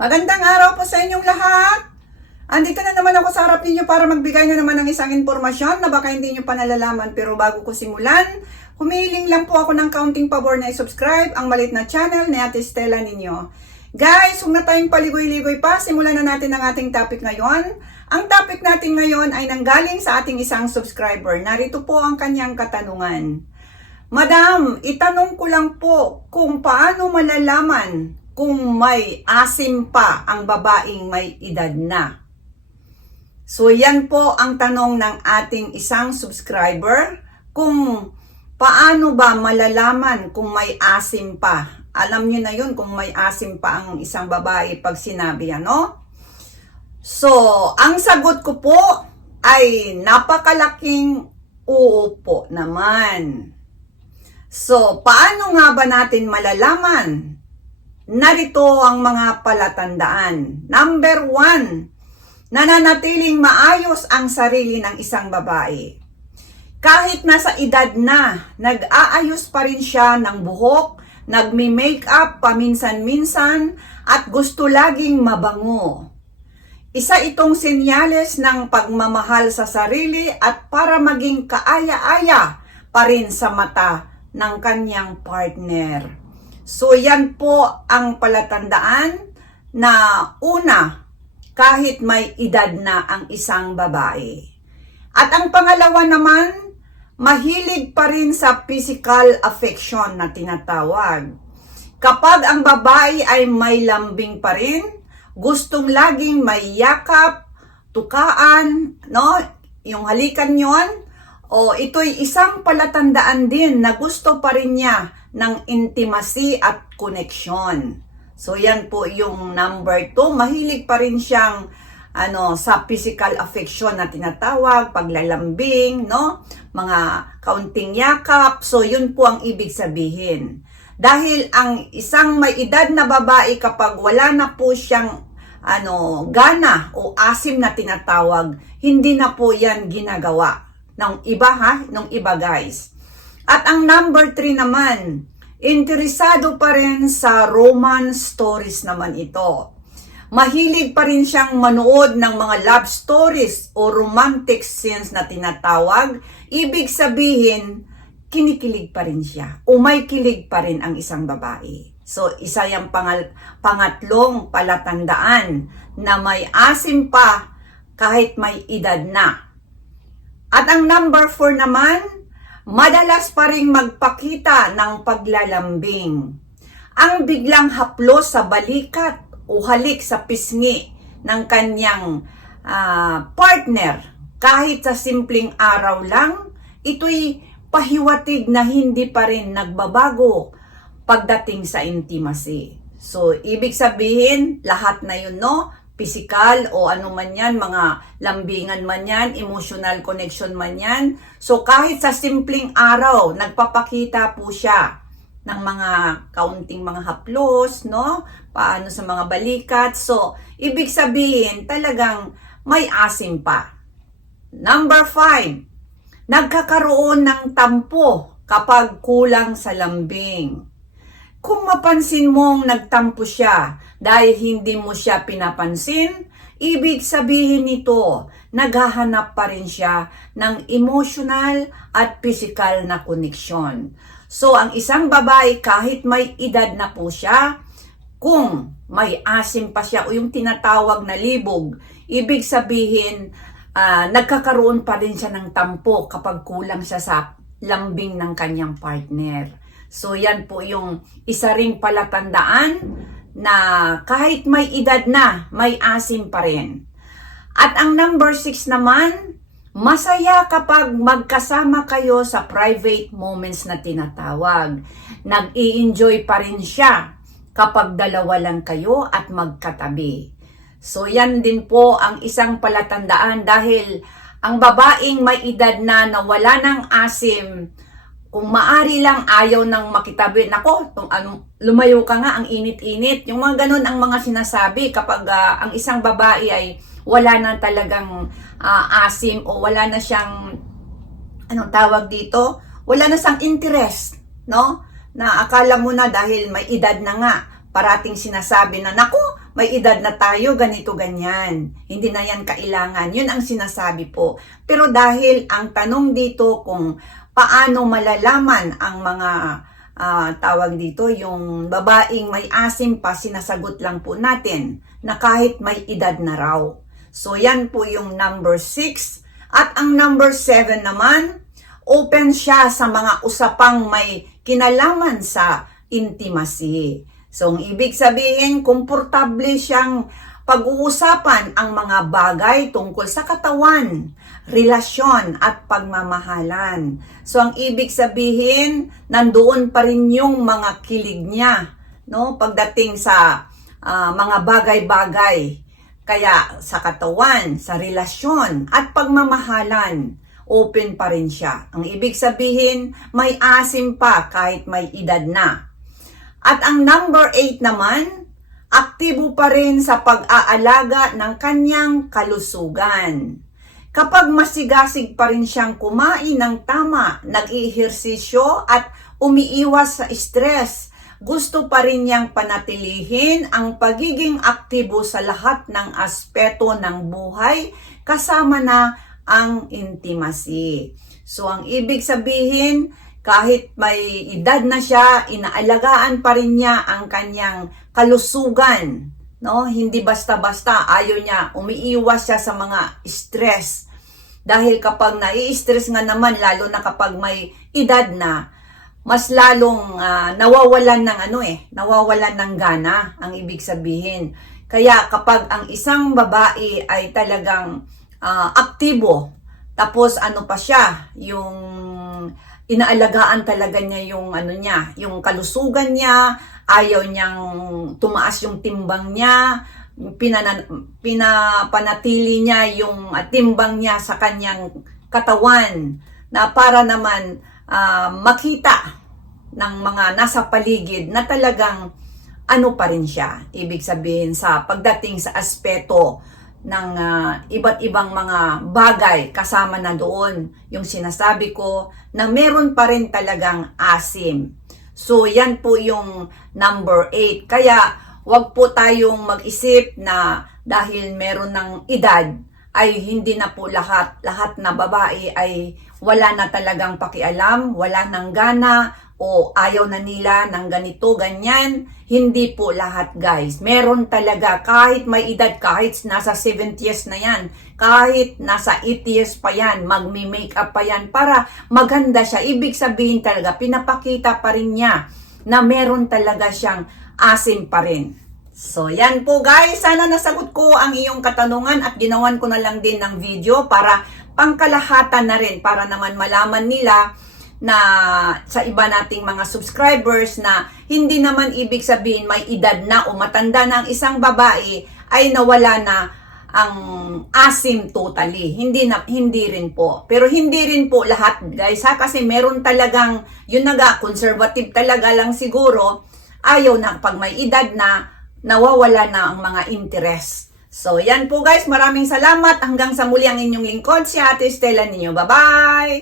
Magandang araw po sa inyong lahat. Andito na naman ako sa harap ninyo para magbigay na naman ng isang impormasyon na baka hindi nyo pa nalalaman pero bago ko simulan, humihiling lang po ako ng kaunting pabor na i-subscribe ang malit na channel ni Ate Stella ninyo. Guys, huwag na tayong paligoy-ligoy pa, simulan na natin ang ating topic ngayon. Ang topic natin ngayon ay nanggaling sa ating isang subscriber. Narito po ang kanyang katanungan. Madam, itanong ko lang po kung paano malalaman kung may asim pa ang babaeng may edad na. So yan po ang tanong ng ating isang subscriber kung paano ba malalaman kung may asim pa. Alam niyo na yun kung may asim pa ang isang babae pag sinabi ano. So, ang sagot ko po ay napakalaking oo po naman. So, paano nga ba natin malalaman? Narito ang mga palatandaan. Number one, nananatiling maayos ang sarili ng isang babae. Kahit nasa edad na, nag-aayos pa rin siya ng buhok, nagmi-makeup paminsan-minsan, at gusto laging mabango. Isa itong senyales ng pagmamahal sa sarili at para maging kaaya-aya pa rin sa mata ng kanyang partner. So yan po ang palatandaan na una, kahit may edad na ang isang babae. At ang pangalawa naman, mahilig pa rin sa physical affection na tinatawag. Kapag ang babae ay may lambing pa rin, gustong laging may yakap, tukaan, no? Yung halikan yon, o ito'y isang palatandaan din na gusto pa rin niya ng intimacy at connection. So yan po yung number two. Mahilig pa rin siyang ano sa physical affection na tinatawag, paglalambing, no? Mga kaunting yakap. So yun po ang ibig sabihin. Dahil ang isang may edad na babae kapag wala na po siyang ano, gana o asim na tinatawag, hindi na po yan ginagawa ng iba ha, ng iba guys. At ang number 3 naman, interesado pa rin sa romance stories naman ito. Mahilig pa rin siyang manood ng mga love stories o romantic scenes na tinatawag. Ibig sabihin, kinikilig pa rin siya o may kilig pa rin ang isang babae. So, isa yung pangal- pangatlong palatandaan na may asim pa kahit may edad na. At ang number 4 naman, madalas pa rin magpakita ng paglalambing. Ang biglang haplos sa balikat o halik sa pisngi ng kanyang ah, partner kahit sa simpleng araw lang, ito'y pahiwatig na hindi pa rin nagbabago pagdating sa intimacy. So, ibig sabihin, lahat na yun, no? Physical o ano man yan, mga lambingan man yan, emotional connection man yan. So, kahit sa simpleng araw, nagpapakita po siya ng mga kaunting mga haplos, no? Paano sa mga balikat. So, ibig sabihin, talagang may asim pa. Number five, nagkakaroon ng tampo kapag kulang sa lambing. Kung mapansin mong nagtampo siya dahil hindi mo siya pinapansin, ibig sabihin nito, naghahanap pa rin siya ng emotional at physical na koneksyon. So, ang isang babae kahit may edad na po siya, kung may asim pa siya o yung tinatawag na libog, ibig sabihin, ah, nagkakaroon pa rin siya ng tampo kapag kulang siya sa lambing ng kanyang partner. So yan po yung isa ring palatandaan na kahit may edad na, may asim pa rin. At ang number 6 naman, masaya kapag magkasama kayo sa private moments na tinatawag. Nag-i-enjoy pa rin siya kapag dalawa lang kayo at magkatabi. So yan din po ang isang palatandaan dahil ang babaeng may edad na na wala ng asim, kung maari lang ayaw nang makitabi. Nako, tung, ano, lumayo ka nga, ang init-init. Yung mga ganun ang mga sinasabi kapag ah, ang isang babae ay wala na talagang ah, asim o wala na siyang, anong tawag dito? Wala na siyang interest, no? Na akala mo na dahil may edad na nga, parating sinasabi na, naku, may edad na tayo, ganito, ganyan. Hindi na yan kailangan. Yun ang sinasabi po. Pero dahil ang tanong dito kung paano malalaman ang mga ah, tawag dito, yung babaeng may asim pa, sinasagot lang po natin na kahit may edad na raw. So, yan po yung number 6. At ang number 7 naman, open siya sa mga usapang may kinalaman sa intimacy. So, ang ibig sabihin, komportable siyang pag-uusapan ang mga bagay tungkol sa katawan, relasyon at pagmamahalan. So, ang ibig sabihin, nandoon pa rin yung mga kilig niya, no? Pagdating sa ah, mga bagay-bagay. Kaya sa katawan, sa relasyon at pagmamahalan, open pa rin siya. Ang ibig sabihin, may asim pa kahit may edad na. At ang number 8 naman, aktibo pa rin sa pag-aalaga ng kanyang kalusugan. Kapag masigasig pa rin siyang kumain ng tama, nag-ihersisyo at umiiwas sa stress, gusto pa rin niyang panatilihin ang pagiging aktibo sa lahat ng aspeto ng buhay kasama na ang intimacy. So ang ibig sabihin, kahit may edad na siya, inaalagaan pa rin niya ang kanyang kalusugan. No? Hindi basta-basta, ayaw niya, umiiwas siya sa mga stress. Dahil kapag nai-stress nga naman, lalo na kapag may edad na, mas lalong ah, nawawalan ng ano eh, nawawalan ng gana, ang ibig sabihin. Kaya kapag ang isang babae ay talagang ah, aktibo, tapos ano pa siya, yung inaalagaan talaga niya yung ano niya, yung kalusugan niya, ayaw niyang tumaas yung timbang niya, pinana, pinapanatili niya yung ah, timbang niya sa kanyang katawan na para naman ah, makita ng mga nasa paligid na talagang ano pa rin siya. Ibig sabihin sa pagdating sa aspeto ng ah, iba't ibang mga bagay kasama na doon yung sinasabi ko na meron pa rin talagang asim. So yan po yung number 8. Kaya wag po tayong mag-isip na dahil meron ng edad ay hindi na po lahat lahat na babae ay wala na talagang pakialam, wala nang gana o ayaw na nila ng ganito, ganyan. Hindi po lahat guys. Meron talaga kahit may edad, kahit nasa 70s na yan, kahit nasa 80s pa yan, magmi-makeup pa yan para maganda siya. Ibig sabihin talaga, pinapakita pa rin niya na meron talaga siyang asim pa rin. So, yan po guys. Sana nasagot ko ang iyong katanungan at ginawan ko na lang din ng video para pangkalahatan na rin para naman malaman nila na sa iba nating mga subscribers na hindi naman ibig sabihin may edad na o matanda na ang isang babae ay nawala na ang asim totally. Hindi na hindi rin po. Pero hindi rin po lahat guys ha kasi meron talagang yun naga conservative talaga lang siguro ayaw na pag may edad na nawawala na ang mga interest. So yan po guys, maraming salamat. Hanggang sa muli ang inyong lingkod si Ate Stella ninyo. Bye-bye!